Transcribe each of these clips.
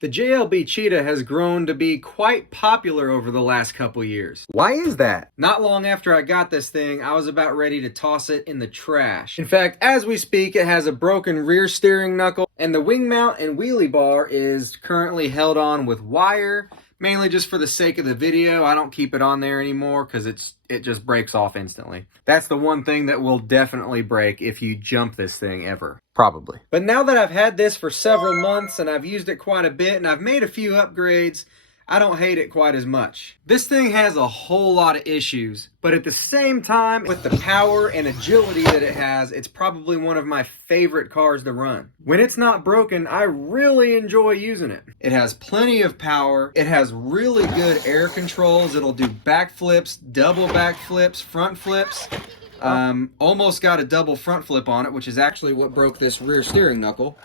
The JLB Cheetah has grown to be quite popular over the last couple years. Why is that? Not long after I got this thing, I was about ready to toss it in the trash. In fact, as we speak, it has a broken rear steering knuckle, and the wing mount and wheelie bar is currently held on with wire, mainly just for the sake of the video. I don't keep it on there anymore because it just breaks off instantly. That's the one thing that will definitely break if you jump this thing ever. Probably. But now that I've had this for several months and I've used it quite a bit and I've made a few upgrades, I don't hate it quite as much. This thing has a whole lot of issues, but at the same time, with the power and agility that it has, it's probably one of my favorite cars to run. When it's not broken, I really enjoy using it. It has plenty of power. It has really good air controls. It'll do backflips, double backflips, front flips. Almost got a double front flip on it, which is actually what broke this rear steering knuckle.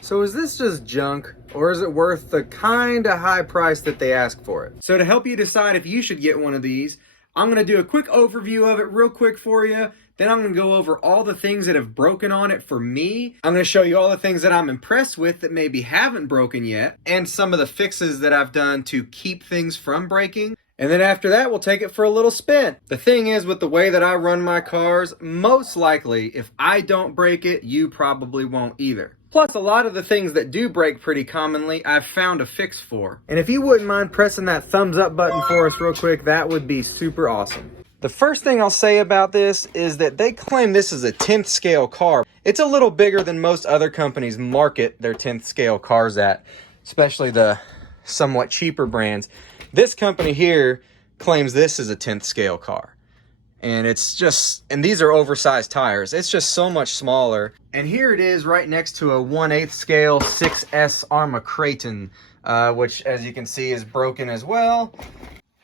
So is this just junk, or is it worth the kind of high price that they ask for it? So to help you decide if you should get one of these, I'm going to do a quick overview of it real quick for you. Then I'm going to go over all the things that have broken on it for me. I'm going to show you all the things that I'm impressed with that maybe haven't broken yet, and some of the fixes that I've done to keep things from breaking. And then after that, we'll take it for a little spin. The thing is, with the way that I run my cars, most likely, if I don't break it, you probably won't either. Plus, a lot of the things that do break pretty commonly, I've found a fix for. And if you wouldn't mind pressing that thumbs up button for us real quick, that would be super awesome. The first thing I'll say about this is that they claim this is a 10th scale car. It's a little bigger than most other companies market their 10th scale cars at, especially the somewhat cheaper brands. This company here claims this is a 10th scale car. And it's just, and these are oversized tires. It's just so much smaller. And here it is right next to a 1/8 scale 6S Arma Creighton, which as you can see is broken as well.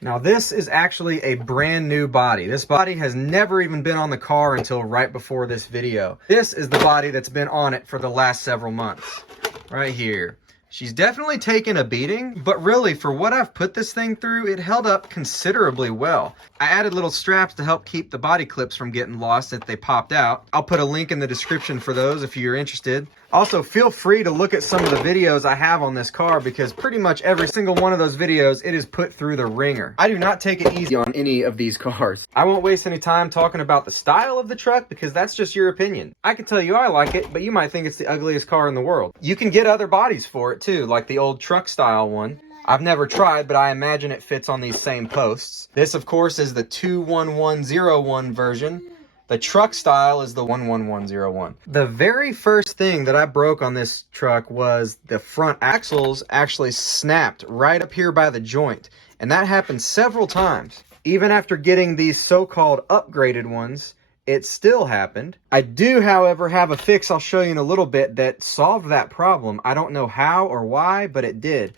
Now this is actually a brand new body. This body has never even been on the car until right before this video. This is the body that's been on it for the last several months. Right here. She's definitely taken a beating, but really for what I've put this thing through, it held up considerably well. I added little straps to help keep the body clips from getting lost if they popped out. I'll put a link in the description for those if you're interested. Also, feel free to look at some of the videos I have on this car because pretty much every single one of those videos, it is put through the ringer. I do not take it easy on any of these cars. I won't waste any time talking about the style of the truck because that's just your opinion. I can tell you I like it, but you might think it's the ugliest car in the world. You can get other bodies for it too, like the old truck style one. I've never tried, but I imagine it fits on these same posts. This, of course, is the 21101 version. The truck style is the 11101. The very first thing that I broke on this truck was the front axles actually snapped right up here by the joint. And that happened several times. Even after getting these so-called upgraded ones, it still happened. I do, however, have a fix I'll show you in a little bit that solved that problem. I don't know how or why, but it did.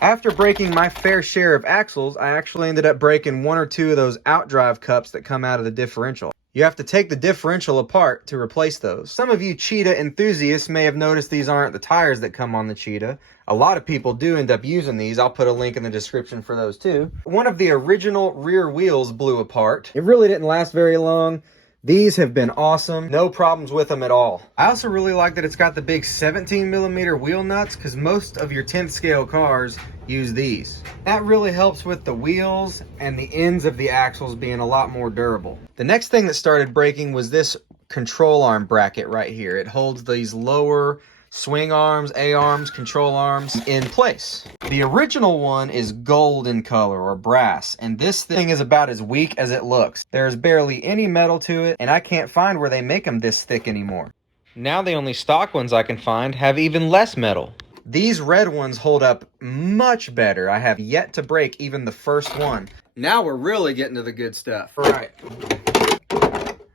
After breaking my fair share of axles, I actually ended up breaking one or two of those outdrive cups that come out of the differential. You have to take the differential apart to replace those. Some of you Cheetah enthusiasts may have noticed these aren't the tires that come on the Cheetah. A lot of people do end up using these. I'll put a link in the description for those too. One of the original rear wheels blew apart. It really didn't last very long. These have been awesome. No problems with them at all. I also really like that it's got the big 17mm wheel nuts because most of your 10th scale cars use these. That really helps with the wheels and the ends of the axles being a lot more durable. The next thing that started breaking was this control arm bracket right here. It holds these lower swing arms, A-arms, control arms in place. The original one is gold in color or brass, and this thing is about as weak as it looks. There's barely any metal to it, and I can't find where they make them this thick anymore. Now the only stock ones I can find have even less metal. These red ones hold up much better. I have yet to break even the first one. Now we're really getting to the good stuff. All right.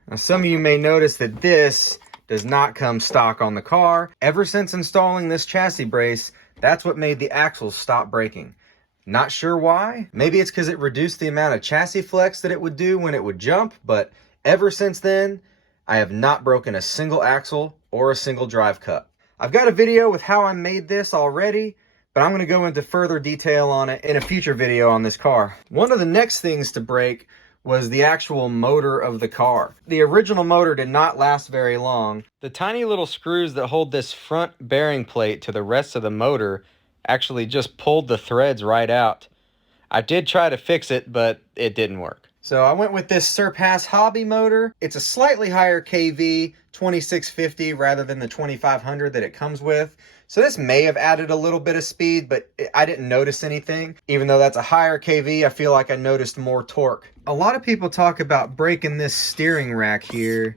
Now some of you may notice that this does not come stock on the car. Ever since installing this chassis brace, that's what made the axles stop breaking. Not sure why. Maybe it's because it reduced the amount of chassis flex that it would do when it would jump, but ever since then, I have not broken a single axle or a single drive cup. I've got a video with how I made this already, but I'm going to go into further detail on it in a future video on this car. One of the next things to break was the actual motor of the car. The original motor did not last very long. The tiny little screws that hold this front bearing plate to the rest of the motor actually just pulled the threads right out. I did try to fix it, but it didn't work. So I went with this Surpass Hobby motor. It's a slightly higher KV, 2650 rather than the 2500 that it comes with. So this may have added a little bit of speed, but I didn't notice anything. Even though that's a higher KV, I feel like I noticed more torque. A lot of people talk about breaking this steering rack here,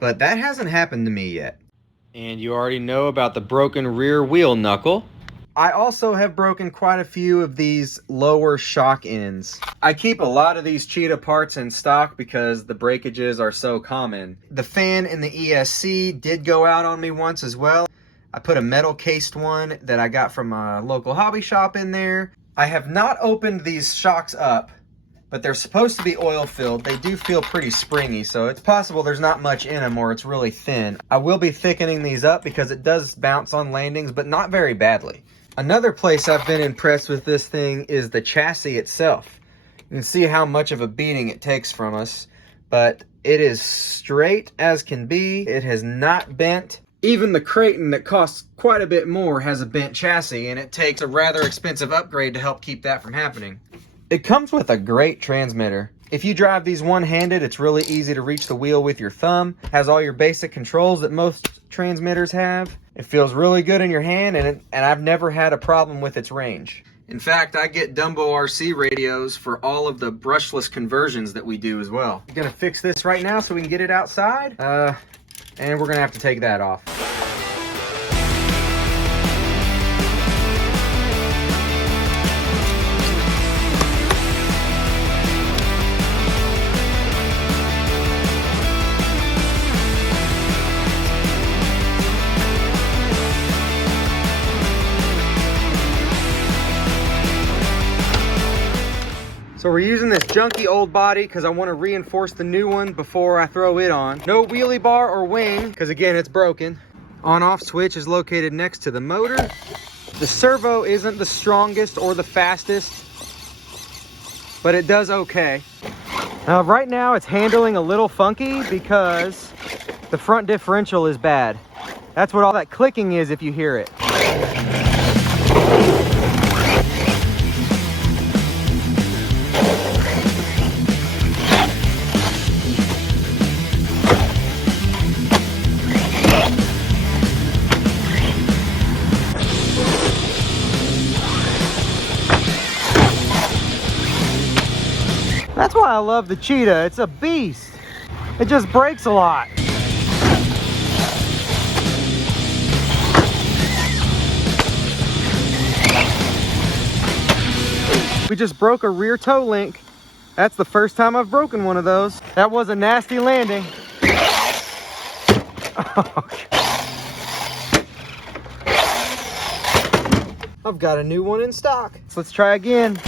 but that hasn't happened to me yet. And you already know about the broken rear wheel knuckle. I also have broken quite a few of these lower shock ends. I keep a lot of these Cheetah parts in stock because the breakages are so common. The fan in the ESC did go out on me once as well. I put a metal cased one that I got from a local hobby shop in there. I have not opened these shocks up, but they're supposed to be oil filled. They do feel pretty springy, so it's possible there's not much in them or it's really thin. I will be thickening these up because it does bounce on landings, but not very badly. Another place I've been impressed with this thing is the chassis itself. You can see how much of a beating it takes from us, but it is straight as can be. It has not bent. Even the Creighton that costs quite a bit more has a bent chassis, and it takes a rather expensive upgrade to help keep that from happening. It comes with a great transmitter. If you drive these one-handed, it's really easy to reach the wheel with your thumb. It has all your basic controls that most transmitters have. It feels really good in your hand, and I've never had a problem with its range. In fact, I get Dumbo RC radios for all of the brushless conversions that we do as well. I'm gonna fix this right now so we can get it outside, and we're gonna have to take that off. So we're using this junky old body because I want to reinforce the new one before I throw it on. No wheelie bar or wing because again it's broken. On-off switch is located next to the motor. The servo isn't the strongest or the fastest, but it does okay. Right now it's handling a little funky because the front differential is bad. That's what all that clicking is if you hear it. That's why I love the Cheetah. It's a beast. It just brakes a lot. We just broke a rear toe link. That's the first time I've broken one of those. That was a nasty landing. I've got a new one in stock. So let's try again.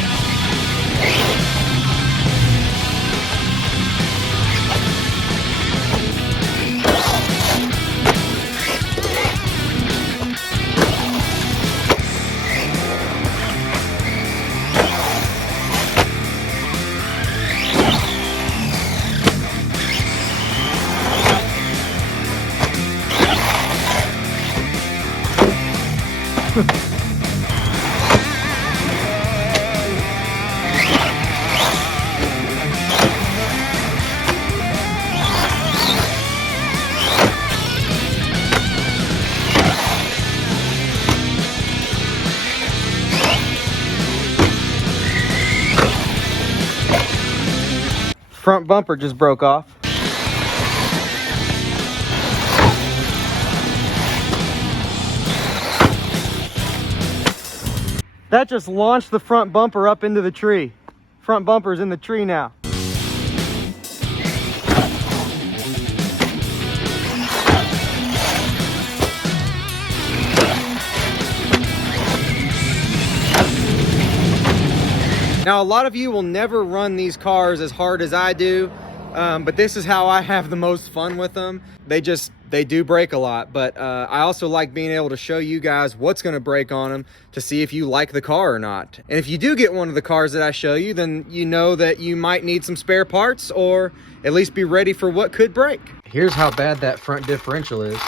Front bumper just broke off. That just launched the front bumper up into the tree. Front bumper's in the tree now. Now, a lot of you will never run these cars as hard as I do, but this is how I have the most fun with them. They do break a lot, but I also like being able to show you guys what's gonna break on them to see if you like the car or not. And if you do get one of the cars that I show you, then you know that you might need some spare parts or at least be ready for what could break. Here's how bad that front differential is.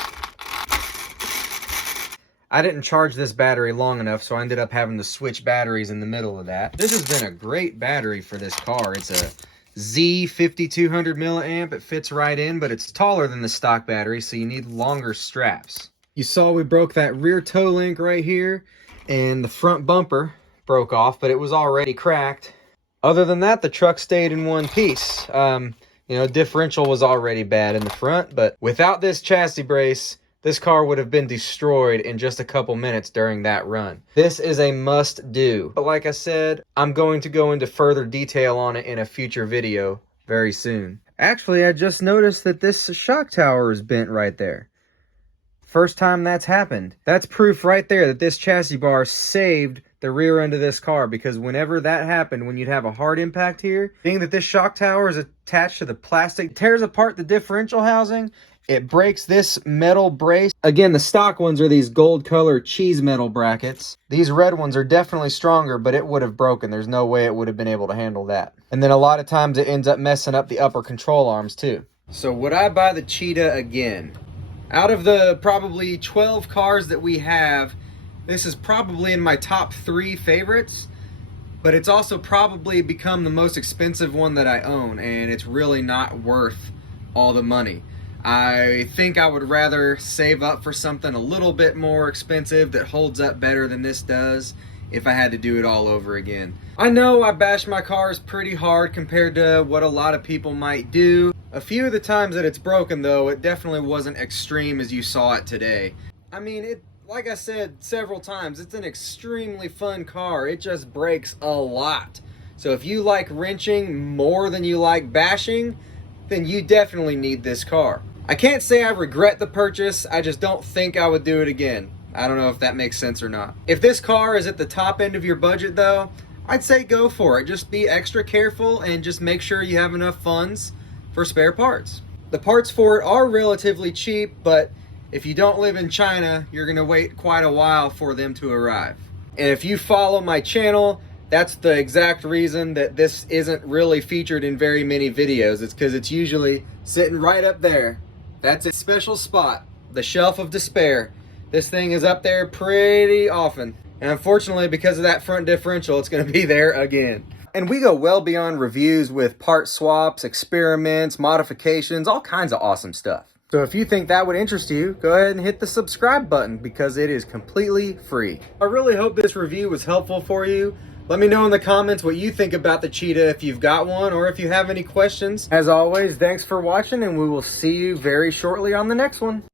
I didn't charge this battery long enough, so I ended up having to switch batteries in the middle of that. This has been a great battery for this car. It's a Z5200 milliamp. It fits right in, but it's taller than the stock battery, so you need longer straps. You saw we broke that rear toe link right here, and the front bumper broke off, but it was already cracked. Other than that, the truck stayed in one piece. You know, differential was already bad in the front, but without this chassis brace, this car would have been destroyed in just a couple minutes during that run. This is a must do. But like I said, I'm going to go into further detail on it in a future video very soon. Actually, I just noticed that this shock tower is bent right there. First time that's happened. That's proof right there that this chassis bar saved the rear end of this car, because whenever that happened, when you'd have a hard impact here, being that this shock tower is attached to the plastic, it tears apart the differential housing. It breaks this metal brace. Again, the stock ones are these gold color cheese metal brackets. These red ones are definitely stronger, but it would have broken. There's no way it would have been able to handle that. And then a lot of times it ends up messing up the upper control arms too. So would I buy the Cheetah again? Out of the probably 12 cars that we have, this is probably in my top 3 favorites, but it's also probably become the most expensive one that I own, and it's really not worth all the money. I think I would rather save up for something a little bit more expensive that holds up better than this does if I had to do it all over again. I know I bash my cars pretty hard compared to what a lot of people might do. A few of the times that it's broken though, it definitely wasn't extreme as you saw it today. I mean, like I said several times, it's an extremely fun car. It just breaks a lot. So if you like wrenching more than you like bashing, then you definitely need this car. I can't say I regret the purchase, I just don't think I would do it again. I don't know if that makes sense or not. If this car is at the top end of your budget though, I'd say go for it. Just be extra careful and just make sure you have enough funds for spare parts. The parts for it are relatively cheap, but if you don't live in China, you're gonna wait quite a while for them to arrive. And if you follow my channel, that's the exact reason that this isn't really featured in very many videos. It's because it's usually sitting right up there. That's its special spot, the shelf of despair. This thing is up there pretty often. And unfortunately, because of that front differential, it's gonna be there again. And we go well beyond reviews with part swaps, experiments, modifications, all kinds of awesome stuff. So if you think that would interest you, go ahead and hit the subscribe button because it is completely free. I really hope this review was helpful for you. Let me know in the comments what you think about the Cheetah if you've got one or if you have any questions. As always, thanks for watching and we will see you very shortly on the next one.